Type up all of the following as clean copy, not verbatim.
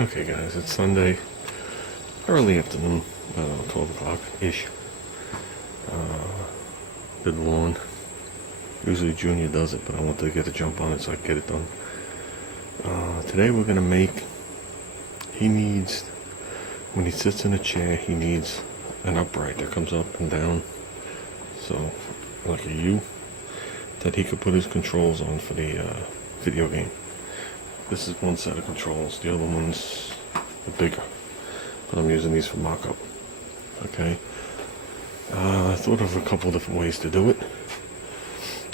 Okay guys, it's Sunday, early afternoon, about 12 o'clock-ish. Did the lawn. Usually Junior does it, but I wanted to get a jump on it so I can get it done. Today we're going to make, when he sits in a chair, he needs an upright that comes up and down. So, like a U, that he could put his controls on for the video game. This is one set of controls, the other one's bigger, but I'm using these for mock-up. Okay, I thought of a couple different ways to do it.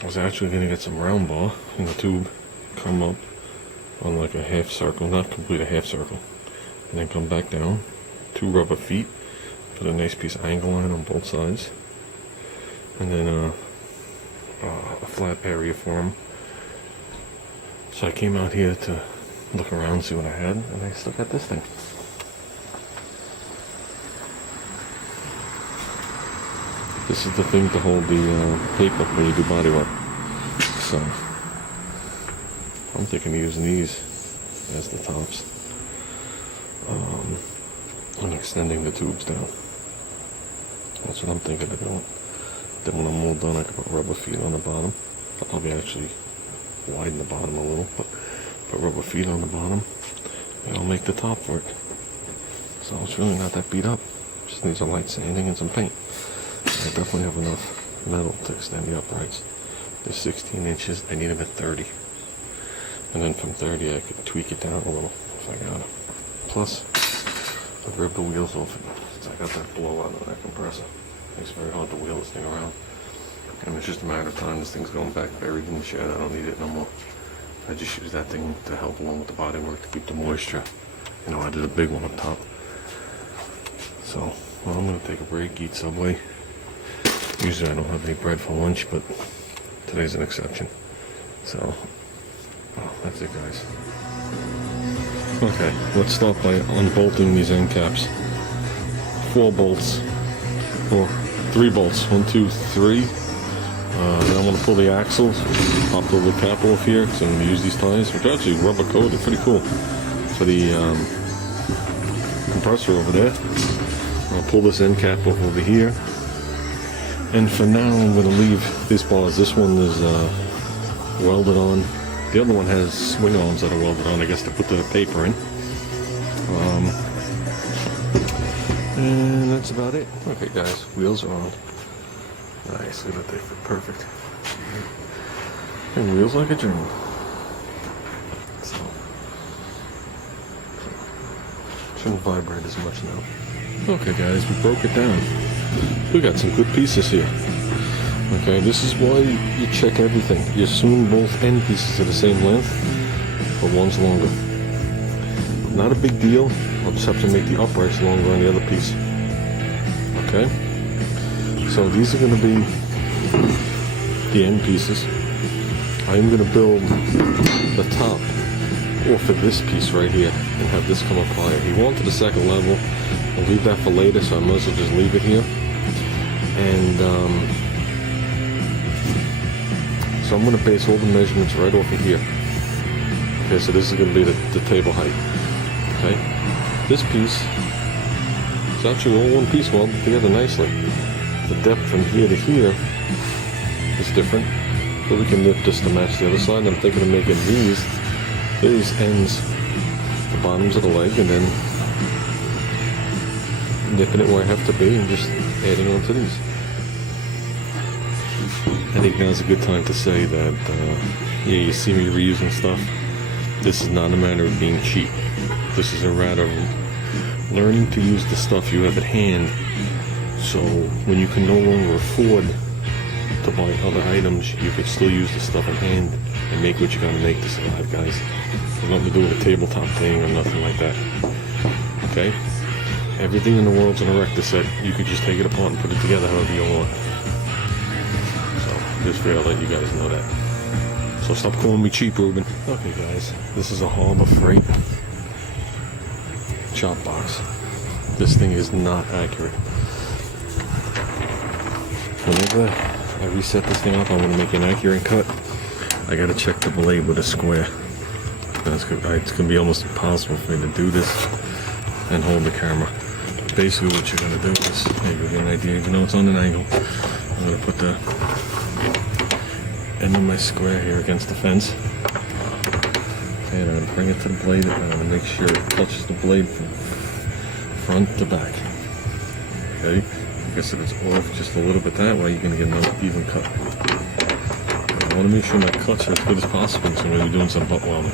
I was actually going to get some round bar in the tube, come up on like a half circle, not complete a half circle, and then come back down, 2 rubber feet, put a nice piece of angle line on both sides, and then a flat area for him. So I came out here to look around, see what I had, and I still got this thing. This is the thing to hold the paper when you do body work. So I'm thinking of using these as the tops, and extending the tubes down. That's what I'm thinking of doing. Then when I'm all done, I can put rubber feet on the bottom. I'll probably actually widen the bottom a little, but put rubber feet on the bottom, and I'll make the top work. So it's really not that beat up. Just needs a light sanding and some paint. I definitely have enough metal to extend the uprights. They're 16 inches. I need them at 30. And then from 30, I could tweak it down a little if I got it. Plus, I ripped the wheels off it since I got that blowout on that compressor. It's very hard to wheel this thing around. And it's just a matter of time. This thing's going back buried in the shed. I don't need it no more. I just use that thing to help along with the body work to keep the moisture. You know, I did a big one up top. So, well, I'm going to take a break, eat Subway. Usually I don't have any bread for lunch, but today's an exception. So, well, that's it, guys. Okay, let's start by unbolting these end caps. 4 bolts, or 3 bolts. 1, 2, 3. Then I'm going to pull the axles, pop the little cap off here, because I'm going to use these tires, which are actually rubber coated, pretty cool, for the compressor over there. I'll pull this end cap off over here. And for now, I'm going to leave these bars. This one is welded on. The other one has swing arms that are welded on, I guess, to put the paper in. And that's about it. Okay, guys, wheels are on. Nice, look at that, they fit perfect. And wheels like a dream. So, shouldn't vibrate as much now. Okay, guys, we broke it down. We got some good pieces here. Okay, this is why you check everything. You assume both end pieces are the same length, but one's longer. Not a big deal. I'll just have to make the uprights longer on the other piece. Okay? So these are going to be the end pieces. I'm going to build the top off of this piece right here and have this come up higher. He wanted the second level. I'll leave that for later, so I might as well just leave it here. And so I'm going to base all the measurements right off of here. Okay, so this is going to be the table height. Okay, this piece is actually all one piece welded together nicely. The depth from here to here is different, so we can nip this to match the other side. And I'm thinking of making these ends, the bottoms of the leg, and then nipping it where I have to be and just adding on to these. I think now's a good time to say that, yeah, you see me reusing stuff. This is not a matter of being cheap. This is a matter of learning to use the stuff you have at hand. So when you can no longer afford to buy other items, you can still use the stuff at hand and make what you gotta make to survive, guys. It's nothing to do with a tabletop thing or nothing like that. Okay? Everything in the world's an erector set. You could just take it apart and put it together however you want. So, just figured I'll let you guys know that. So stop calling me cheap, Ruben. Okay, guys. This is a Harbor Freight chop box. This thing is not accurate. Whenever I reset this thing up, I want to make an accurate cut. I gotta check the blade with a square. It's gonna be almost impossible for me to do this and hold the camera. Basically what you're gonna do is, maybe you get an idea, even though it's on an angle, I'm gonna put the end of my square here against the fence. Okay, and I'm gonna bring it to the blade and I'm gonna make sure it touches the blade from front to back. Okay, like I said, it's off just a little bit that way, you're gonna get an even cut. I wanna make sure my cuts are as good as possible, so I'm gonna be doing some butt welding.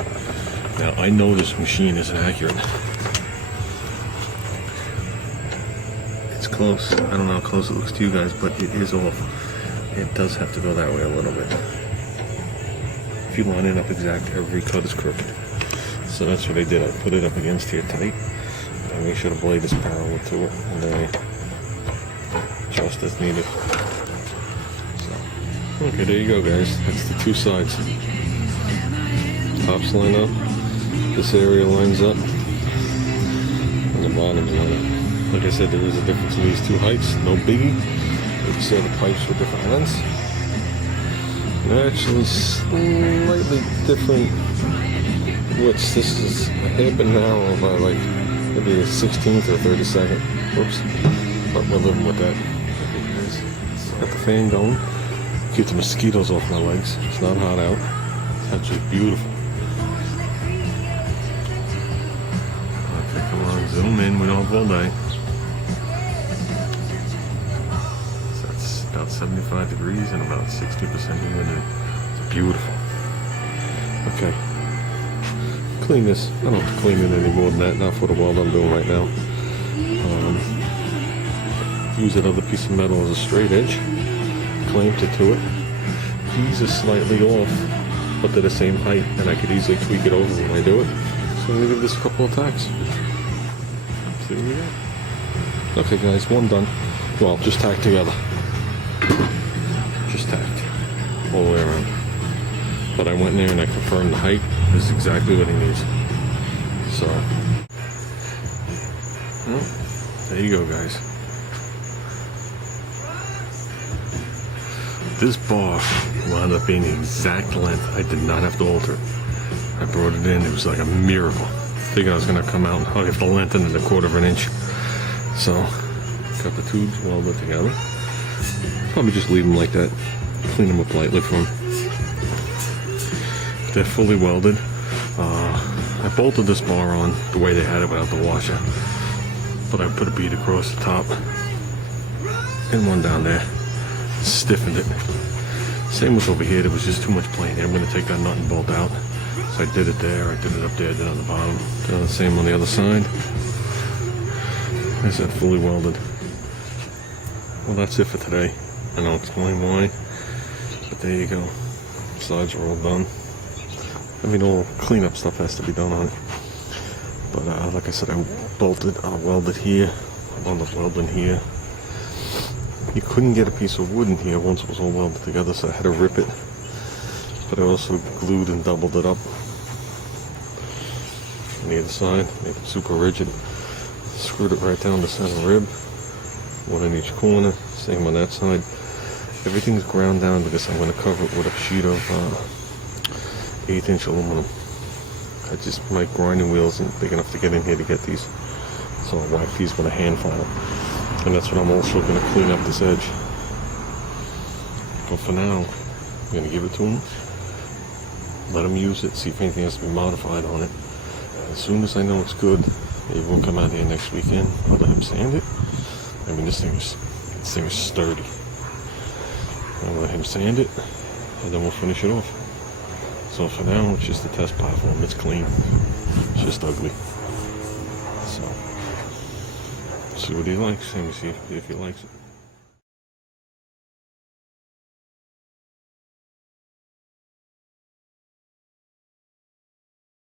Now, I know this machine isn't accurate. It's close. I don't know how close it looks to you guys, but it is off. It does have to go that way a little bit. If you line it up exact, every cut is crooked. So that's what I did. I put it up against here tight. I make sure the blade is parallel to it, and then I adjust as needed. So, okay, there you go, guys. That's the two sides. Tops line up. This area lines up, and the bottoms line up. Like I said, there is a difference in these two heights. No biggie. Like you said, the pipes were different lengths. They're actually slightly different widths. This is a hair bit narrow by like maybe a 16th or 32nd. Oops. But we're living with that. Got the fan going. Keep the mosquitoes off my legs. It's not hot out. It's actually beautiful. Okay, come on, zoom in. We don't have all day. So that's about 75 degrees and about 60% humidity. It's beautiful. Okay. Clean this. I don't have to clean it any more than that. Not for the weld I'm doing right now. Use another piece of metal as a straight edge. Clamped it to it. These are slightly off, but they're the same height, and I could easily tweak it over when I do it. So I'm gonna give this a couple of tacks. See what we got. Okay, guys, one done. Well, just tacked together. Just tacked all the way around. But I went in there and I confirmed the height is exactly what he needs. So, well, there you go, guys. This bar wound up being the exact length. I did not have to alter it. I brought it in. It was like a miracle. Figured I was going to come out and hug it the length and a 1/4 of an inch. So, got the tubes welded together. Probably just leave them like that. Clean them up lightly for them. They're fully welded. I bolted this bar on the way they had it without the washer. But I put a bead across the top and one down there. Stiffened it. Same with over here. There was just too much plane here. I'm going to take that nut and bolt out. So I did it there. I did it up there. I did it on the bottom. Did the same on the other side. I said fully welded. Well, that's it for today. I know it's explain why, but there you go. Sides are all done. I mean, all cleanup stuff has to be done on it. But like I said, I bolted, I welded here. I wound up welding here. You couldn't get a piece of wood in here once it was all welded together, so I had to rip it. But I also glued and doubled it up on the other side, made it super rigid. Screwed it right down the center rib, one in each corner, same on that side. Everything's ground down because I'm going to cover it with a sheet of 1/8" aluminum. My grinding wheels aren't big enough to get in here to get these, so I'll whack these with a hand file. And that's what I'm also going to clean up this edge. But for now, I'm going to give it to him, let him use it, see if anything has to be modified on it. As soon as I know it's good, maybe we'll come out here next weekend. I'll let him sand it. I mean, this thing is sturdy. I'll let him sand it, and then we'll finish it off. So for now, it's just a test platform. It's clean. It's just ugly. So, see what he likes. Let me see if he likes it.